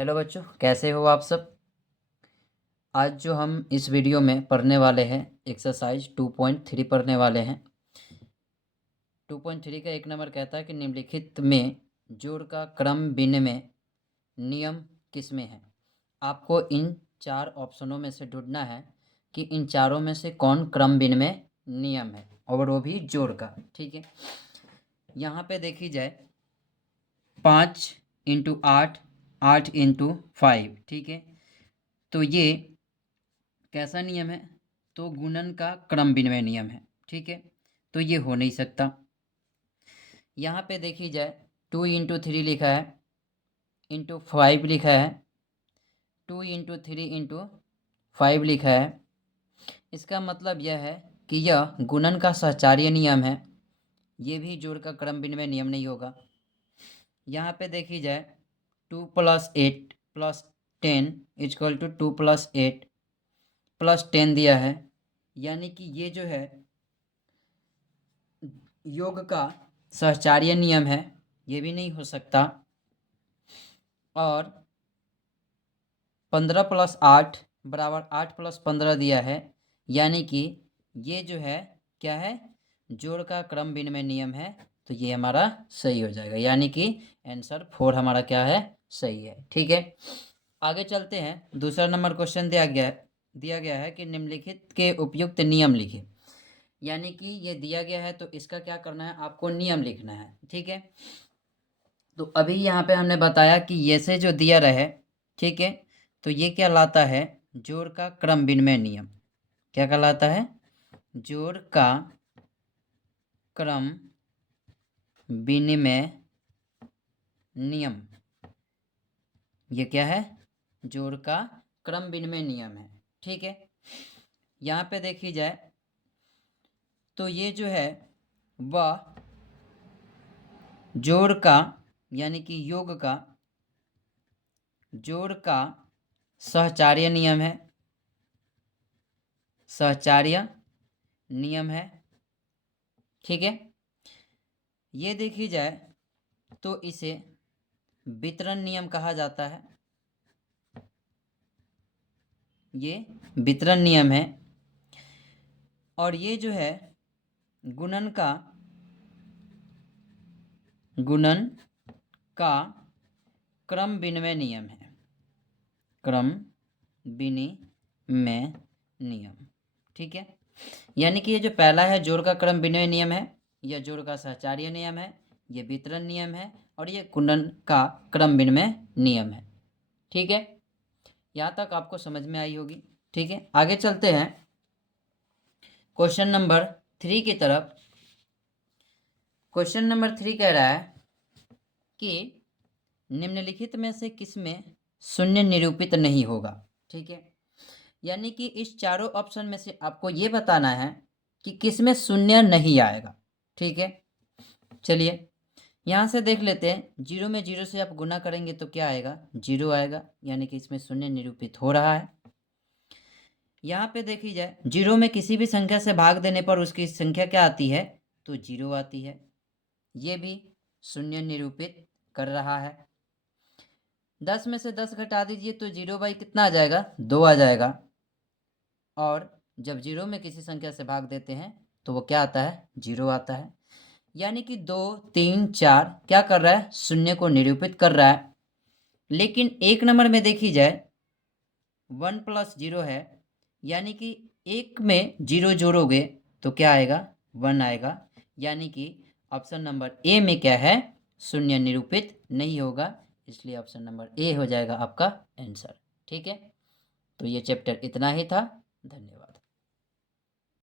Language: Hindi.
हेलो बच्चों, कैसे हो आप सब। आज जो हम इस वीडियो में पढ़ने वाले हैं एक्सरसाइज 2.3 पढ़ने वाले हैं। 2.3 का 1 नंबर कहता है कि निम्नलिखित में जोड़ का क्रम विनिमय नियम किसमें है। आपको इन 4 ऑप्शनों में से ढूंढना है कि इन चारों में से कौन क्रम विनिमय नियम है, और वो भी जोड़ का। ठीक है, यहाँ पे देखी जाए 5 × 8, 8 × 5। ठीक है, तो ये कैसा नियम है, तो गुणन का क्रम विनिमय नियम है। ठीक है, तो ये हो नहीं सकता। यहाँ पे देखी जाए 2 × 3 लिखा है, ×5 लिखा है, 2 × 3 × 5 लिखा है। इसका मतलब यह है कि यह गुणन का सहचार्य नियम है, ये भी जोड़ का क्रम विनिमय नियम नहीं होगा। यहाँ पे देखी जाए 2 + 8 + 10 = 2 + 8 + 10 दिया है, यानी कि ये जो है योग का सहचार्य नियम है, ये भी नहीं हो सकता। और 15 + 8 = 8 + 15 दिया है, यानी कि ये जो है क्या है, जोड़ का क्रम विनिमय नियम है। तो ये हमारा सही हो जाएगा, यानी कि आंसर 4 हमारा क्या है, सही है। ठीक है, आगे चलते हैं। दूसरा नंबर क्वेश्चन दिया गया है कि निम्नलिखित के उपयुक्त नियम लिखें। यानी कि ये दिया गया है तो इसका क्या करना है, आपको नियम लिखना है। ठीक है, तो अभी यहाँ पे हमने बताया कि ये से जो दिया रहे, ठीक है, तो ये क्या लाता है, जोड़ का क्रम विनिमय नियम। क्या कहलाता है, जोड़ का क्रम विनिमय नियम। ये क्या है, जोड़ का क्रम विनिमय नियम है। ठीक है, यहाँ पे देखी जाए तो ये जो है वह जोड़ का यानी कि योग का जोड़ का सहचार्य नियम है, सहचार्य नियम है। ठीक है, ये देखी जाए तो इसे वितरण नियम कहा जाता है, ये वितरण नियम है। और ये जो है गुणन का क्रम विनिमय नियम है, क्रम विनिमय नियम। ठीक है, यानी कि ये जो पहला है जोड़ का क्रम विनिमय नियम है, यह जोड़ का सहचार्य नियम है, ये वितरण नियम है, और ये गुणन का क्रम विनिमय नियम है। ठीक है, यहाँ तक आपको समझ में आई होगी। ठीक है, आगे चलते हैं क्वेश्चन नंबर 3 की तरफ। क्वेश्चन नंबर 3 कह रहा है कि निम्नलिखित में से किसमें शून्य निरूपित नहीं होगा। ठीक है, यानी कि इस चारों ऑप्शन में से आपको ये बताना है कि किसमें शून्य नहीं आएगा। ठीक है, चलिए यहाँ से देख लेते हैं। 0 में 0 से आप गुना करेंगे तो क्या आएगा, 0 आएगा, यानी कि इसमें शून्य निरूपित हो रहा है। यहाँ पे देखी जाए 0 में किसी भी संख्या से भाग देने पर उसकी संख्या क्या आती है, तो 0 आती है, ये भी शून्य निरूपित कर रहा है। 10 में से 10 घटा दीजिए तो 0 कितना आ जाएगा, 2 आ जाएगा। और जब 0 में किसी संख्या से भाग देते हैं तो वो क्या आता है, 0 आता है। यानी कि 2, 3, 4 क्या कर रहा है, शून्य को निरूपित कर रहा है। लेकिन 1 नंबर में देखी जाए 1 + 0 है, यानी कि 1 में 0 जोड़ोगे तो क्या आएगा, 1 आएगा। यानी कि ऑप्शन नंबर ए में क्या है, शून्य निरूपित नहीं होगा, इसलिए ऑप्शन नंबर ए हो जाएगा आपका आंसर। ठीक है, तो ये चैप्टर इतना ही था। धन्यवाद।